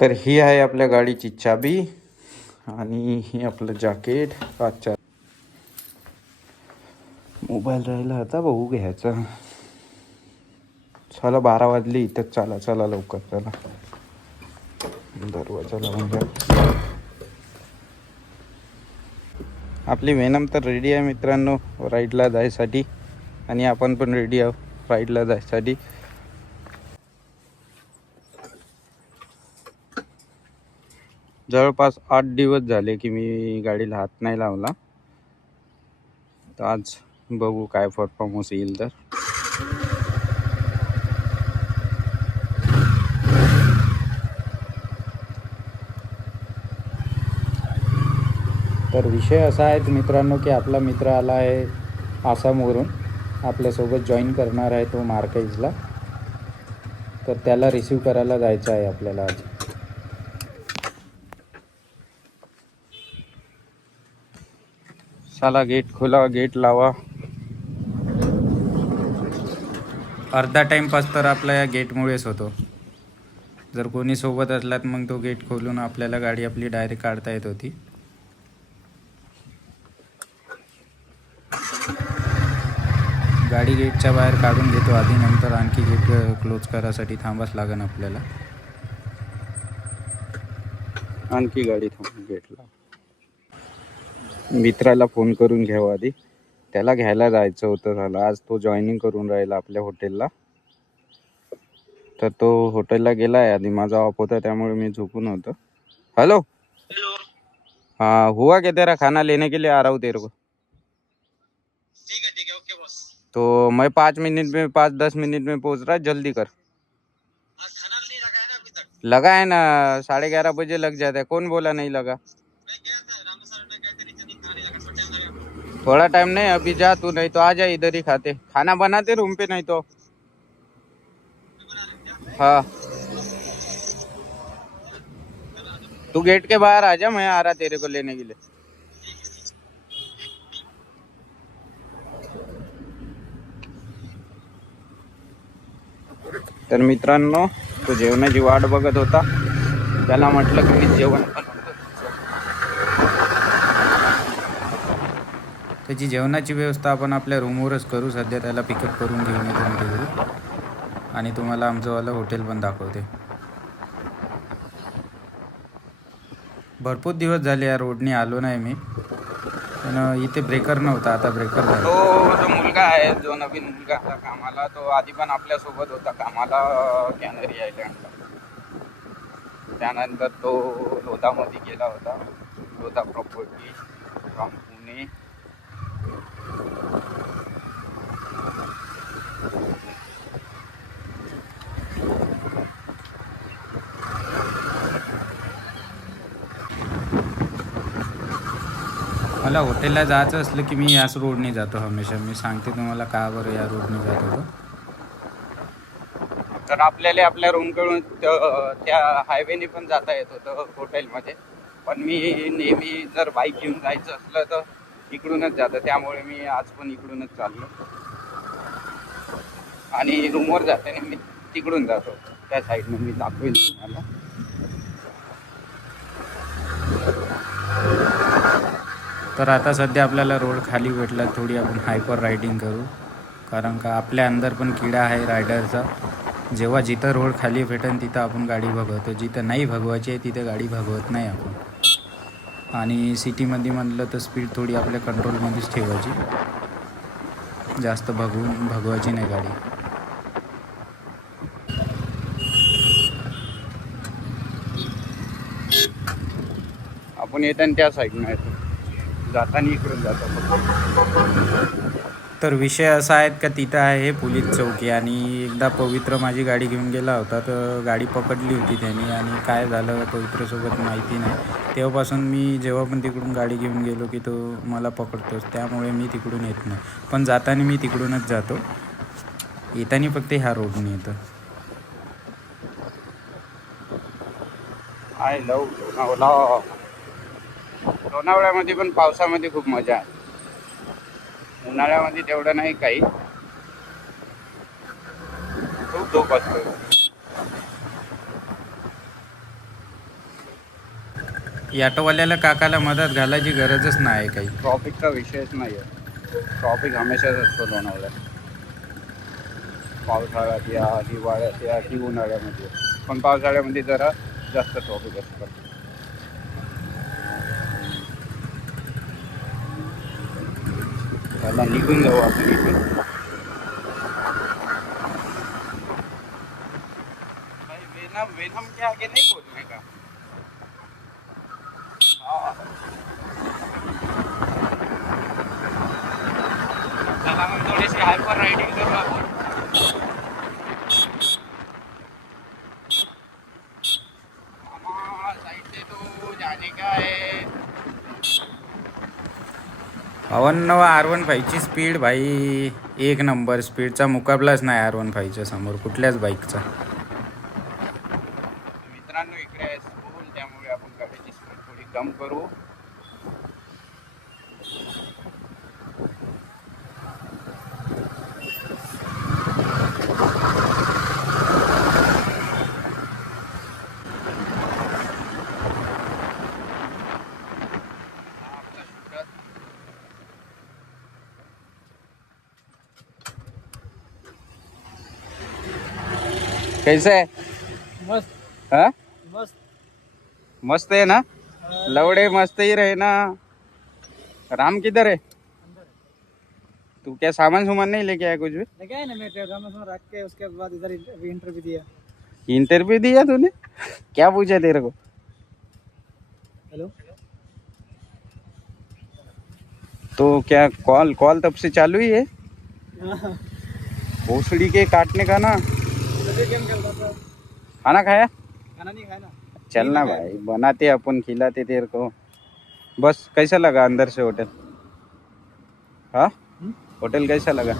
तर ही आहे आपल्या गाडीची चाबी आणि ही आपलं जॅकेट. आजच्या मोबाईल राहिला होता भाऊ घ्यायचा. चला 12 वाजले इथं. चला चला लवकर चला. दरवाजा लावून घ्या. आपली वेनम तर रेडी आहे मित्रांनो राईडला जायसाठी आणि आपण पण रेडी आहोत राईडला जायसाठी. जवळपास 8 दिवस झाले की मी गाडीला हात नाही लावला. तर आज बघू काय परफॉर्मन्स येईल. तर विषय असा आहे मित्रांनो की आपला मित्र आला आहे आसामवरून. आपल्यासोबत जॉईन करणार आहे तो मार्केजला. तर त्याला रिसीव करायला जायचं आहे आपल्याला आज. चला गेट खोला, गेट लावा. अर्धा टाईमपास तर आपला या गेटमुळेच होतो. जर कोणी सोबत असलात मग तो गेट खोलून आपल्याला गाडी आपली डायरेक्ट काढता येत होती. गाडी गेटच्या बाहेर काढून घेतो आधी, नंतर आणखी गेट क्लोज करायसाठी थांबाच लागेल आपल्याला. आणखी गाडी थांबून गेटला. मित्राला फोन करून घ्यावं आधी, त्याला घ्यायला जायचं होतं. झालं आज तो जॉईनिंग करून राहिला आपल्या हॉटेलला. तर तो हॉटेलला गेला आहे आधी. माझा ऑफ होता त्यामुळे मी झोपून होतो. हेलो हाँ हुआ क्या तेरा खाना लेने के लिए आ रहा हूँ तेरे को. ठीक है ओके बॉस. तो मैं 5-10 मिनट में पहुंच रहा है. जल्दी कर. खाना नहीं रखा है ना अभी तक. लगा है ना 11:30 बजे लग जाता है. कौन बोला नहीं लगा. मैं गया था राम सर ने कहा था रिटर्निंग खाने लगा थोड़ा टाइम लगेगा. थोड़ा टाइम नहीं अभी जा तू, नहीं तो आ जा इधर ही खाते. खाना बनाते रूम पे नहीं तो. हाँ तू गेट के बाहर आ जा, मैं आ रहा तेरे को लेने के लिए. तर मित्रांनो तो जेवणाची वाट बघत होता. त्याला म्हटलं की मी जेवण बनवतो. त्याची जेवणाची व्यवस्था आपण आपल्या रूमवरच करू. सध्या त्याला पिकअप करून घेऊन येतो मी तिकडे आणि तुम्हाला आमचंवालं हॉटेल पण दाखवते. भरपूर दिवस झाले या रोडने आलो नाही मी, पण इथे ब्रेकर नव्हता, आता ब्रेकर झाला. तो मुलगा आहे जो नवीन मुलगा आला कामाला, तो आधी पण आपल्यासोबत होता कामाला कॅनरी आयलंडला. त्यानंतर तो लोधामध्ये गेला होता. Lodha property from Pune. मला हॉटेलला जायचं असलं की मी याच रोडने जातो हमेशा. मी सांगते तुम्हाला का बरं या रोडने जात होतो. तर आपल्याला आपल्या रूमकडून त्या हायवेने पण जाता येत होतं हॉटेलमध्ये, पण मी नेहमी जर बाईक घेऊन जायचं असलं तर इकडूनच जातं. त्यामुळे मी आज पण इकडूनच चाललो आणि रूमवर जाताना मी तिकडून जातो त्या साईडनं. मी दाखवेल तुम्हाला. तर आता सध्या आपल्याला रोड खाली भेटला, थोडी आपण हायपर रायडिंग करू. कारण का आपल्या अंदर पण किडा आहे रायडरचा. जेव्हा जिथं रोड खाली भेटेल तिथं आपण गाडी भगवतो, जिथं नाही भगवायची आहे तिथं गाडी भगवत नाही आपण. आणि सिटीमध्ये म्हटलं तर स्पीड थोडी आपल्या कंट्रोलमध्येच ठेवायची, जास्त भगवायची नाही गाडी. आपण येताना त्या साईडनं येतो, जाताना इकडून जातो. तर विषय असा आहे का तिथं आहे हे पोलीस चौकी. आणि एकदा पवित्र माझी गाडी घेऊन गेला होता, तर गाडी पकडली होती त्याने. आणि काय झालं पवित्रसोबत माहिती नाही. तेव्हापासून मी जेव्हा पण तिकडून गाडी घेऊन गेलो की तो मला पकडतोच. त्यामुळे मी तिकडून येत नाही, पण जाताना मी तिकडूनच जातो. येताना फक्त ह्या रोडने येतं. I love Lonavala. लोणावळ्यामध्ये पण पावसामध्ये खूप मजा आहे. उन्हाळ्यामध्ये तेवढं नाही काही, खूप धूप असतो. या ऑटोवाल्याला काकाला मदत घालायची गरजच नाही काही. ट्रॉफिकचा विषयच नाही आहे. ट्रॉफिक हमेशाच असतो लोणावळ्यात, पावसाळ्यात या हिवाळ्यात या की उन्हाळ्यामध्ये. पण पावसाळ्यामध्ये जरा जास्त ट्रॉफिक असतं. त्याला निघून जाऊ आपण इथून. वेनम के आगे नहीं बोलने का. हाँ. चला मग थोडीशी हायपर रायडिंग करू आपण. मामा साइड से तो जाने का है. 52 R15ची स्पीड भाई एक नंबर. स्पीडचा मुकाबलाच नाही R15च्या समोर कुठल्याच बाईकचा. मित्रांनो इकडे आहे स्कूल, त्यामुळे आपण गाडीची स्पीड थोडी कम करू. कैसा है? मस्त हाँ मस्त. मस्त है ना. लवड़े मस्त ही रहे ना. राम किधर है? तू क्या सामान सुमान नहीं लेके आया कुछ भी? लगा है ना, मैं ड्रामा में रख के उसके बाद इधर इंटरव्यू दिया. इंटरव्यू दिया तूने? क्या पूछा तेरे को? हेलो. तो क्या कॉल कॉल तब से चालू ही है? भोसड़ी के काटने का ना. गेम खेल रहा था. खाना खाया? खाना नहीं खाया ना. चलना भाई, बनाते अपन, खिलाते तेरे को. बस कैसा लगा अंदर से होटल? हाँ होटल कैसा लगा?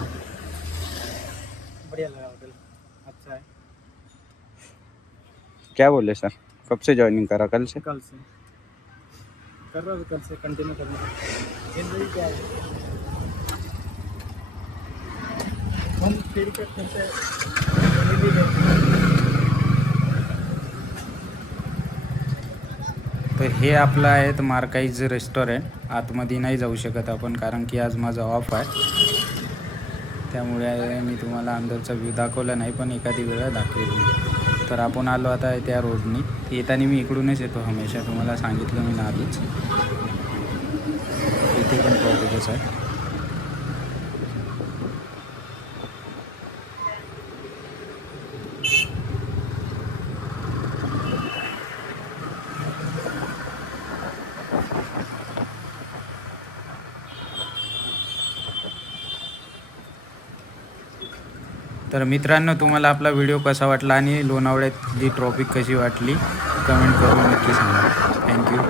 बढ़िया लगा होटल, अच्छा है. क्या बोले सर? कब से ज्वाइनिंग करा? कल से? कल से कर रहा हूँ, कल से कंटिन्यू करना. जिंदगी क्या है, हम फिर करते हैं. तर हे आपलं आहे मार्काईज रेस्टॉरंट. आतमध्ये नाही जाऊ शकत आपण कारण की आज माझा ऑफ आहे, त्यामुळे मी तुम्हाला अंदरचा व्ह्यू दाखवला नाही, पण एखादी वेळा दाखवेल मी. तर आपण आलो आता त्या रोडनी. येताना मी इकडूनच येतो हमेशा, तुम्हाला सांगितलं मी ना आधीच. इथे पण ट्रॉफिकच आहे. तर मित्रांनो, तुम्हाला आपला व्हिडिओ कसा वाटला आणि लोणावळ्यातली ट्रॉफिक कशी वाटली कमेंट करून नक्की सांगा. थँक्यू.